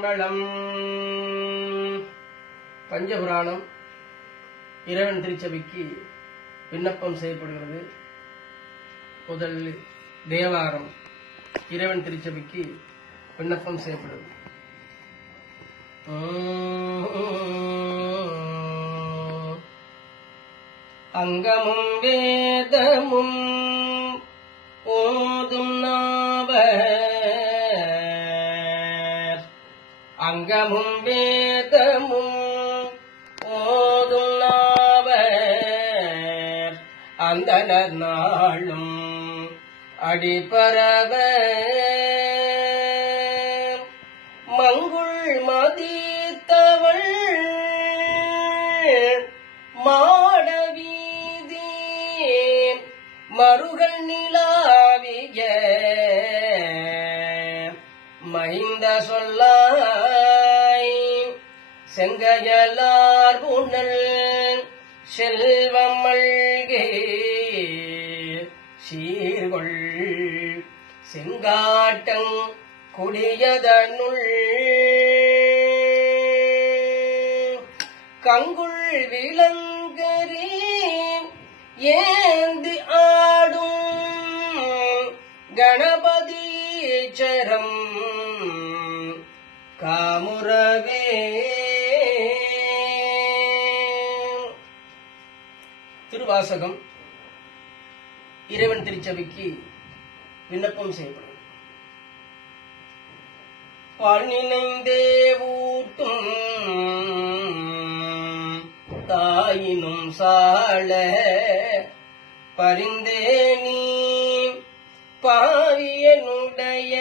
வளம் பஞ்சபுராணம். இறைவன் திருச்சபைக்கு விண்ணப்பம் செய்யப்படுகிறது. முதல் தேவாரம் இறைவன் திருச்சபைக்கு விண்ணப்பம் செய்யப்படுகிறது. அங்கமும் வேதமும் வேதமும் வேதமும் ஓதும் நாவர் அந்தனர் நாளும் அடிபரவ. மங்குள் மதித்தவள் மாடவீதி. மருகள் நிலாவிய. மைந்த சொல்லாய் செங்கையலார் புனல் செல்வம் மல்கே சீர்கொள் செங்காட்டங் குடியதனுள். கங்குள் விலங்கரி ஏந்தி வாசகம் இறைவன் திருச்சபைக்கு விண்ணப்பம் செய்யப்படும். பணினைந்தே ஊட்டும் தாயினும் சாழ பரிந்தே நீ பாவியனுடைய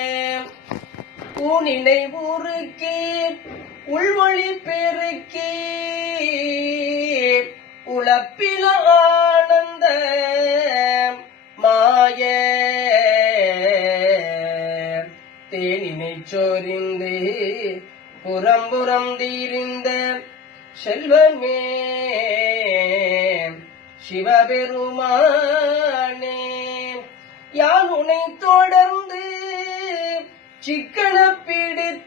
ஊனினை ஊருக்கே உள்மொழி பெருக்கே. உழப்பிலா புறம்புறம் தீரிந்த செல்வமே சிவபெருமானே யான் உனை தொடர்ந்து சிக்கன பிடித்தேன்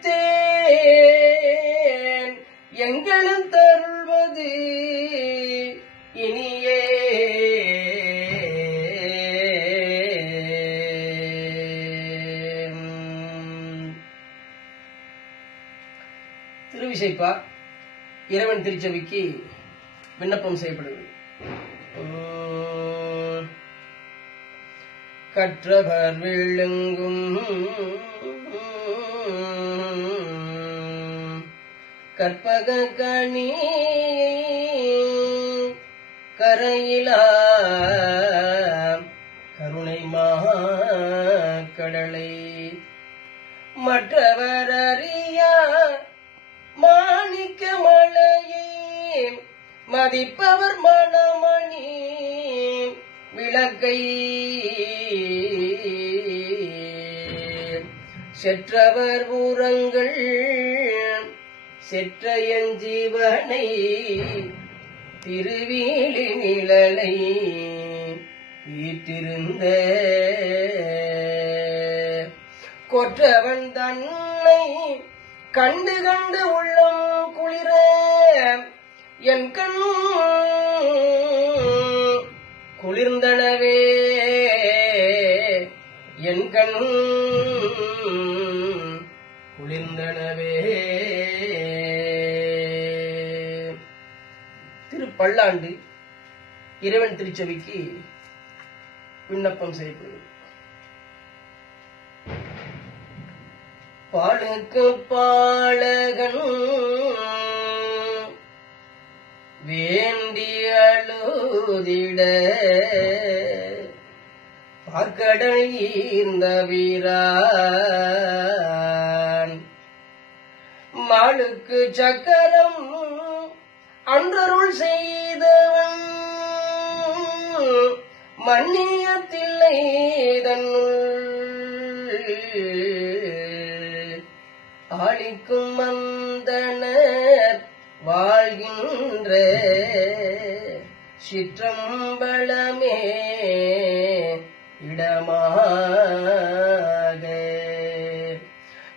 திருவிசைப்பா இறைவன் திருச்சபைக்கு விண்ணப்பம் செய்யப்படுகிறது. கற்றவர் விழுங்கும் கற்பக கணி கரையிலா மதிப்பவர் மணமணி விளக்கை. செற்றவர் ஊரங்கள் செற்ற என் ஜீவனை திருவீழி நிழலை ஈட்டிருந்த. கொற்றவன் தன்னை கண்டு கண்டு உள்ள என் கண் குளிர்ந்தனவே என் கண் குளிர்ந்தனவே. திருப்பல்லாண்டு இறைவன் திருச்சபைக்கு விண்ணப்பம் செய்யப்படுகிறது பாலுக்கு பாலகனும் வேண்டியழுதிட பார்க்கடல் ஈர்ந்த வீரான். மாளுக்கு சக்கரம் அன்றருள் செய்தவன். மன்னியத்தில்லை தன்னுள் ஆளிக்கும் மன் வாழ்கின்ற சிற்றம்பளமே இடமாக.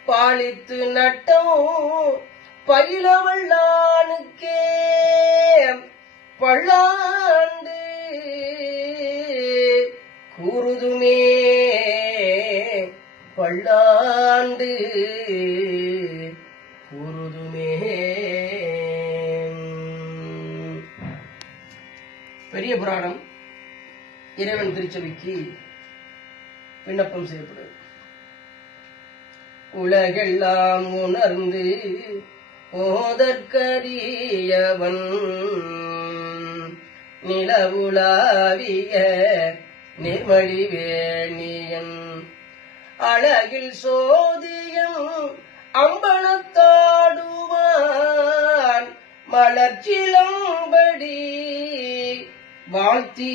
பாலித்து நட்டம் பயிலவள்ளானுக்கே பள்ளாண்டு கூறுதுமே. பள்ளாண்டு கூறுதுமே. பெரிய புராணம். இறைவன் திருச்சபைக்கு விண்ணப்பம் செய்யப்படுது உலகெல்லாம் உணர்ந்து ஓதற்கரியவன் நிலவுலாவிய நிர்மலி வேணியன் அழகில் சோதியம் அம்பலத்தாடுவான். மலர்ச்சிலம் வாழ்த்தி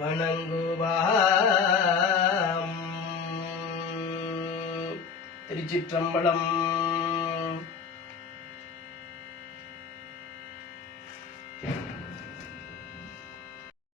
வணங்குவாம். திருச்சிற்றம்பலம்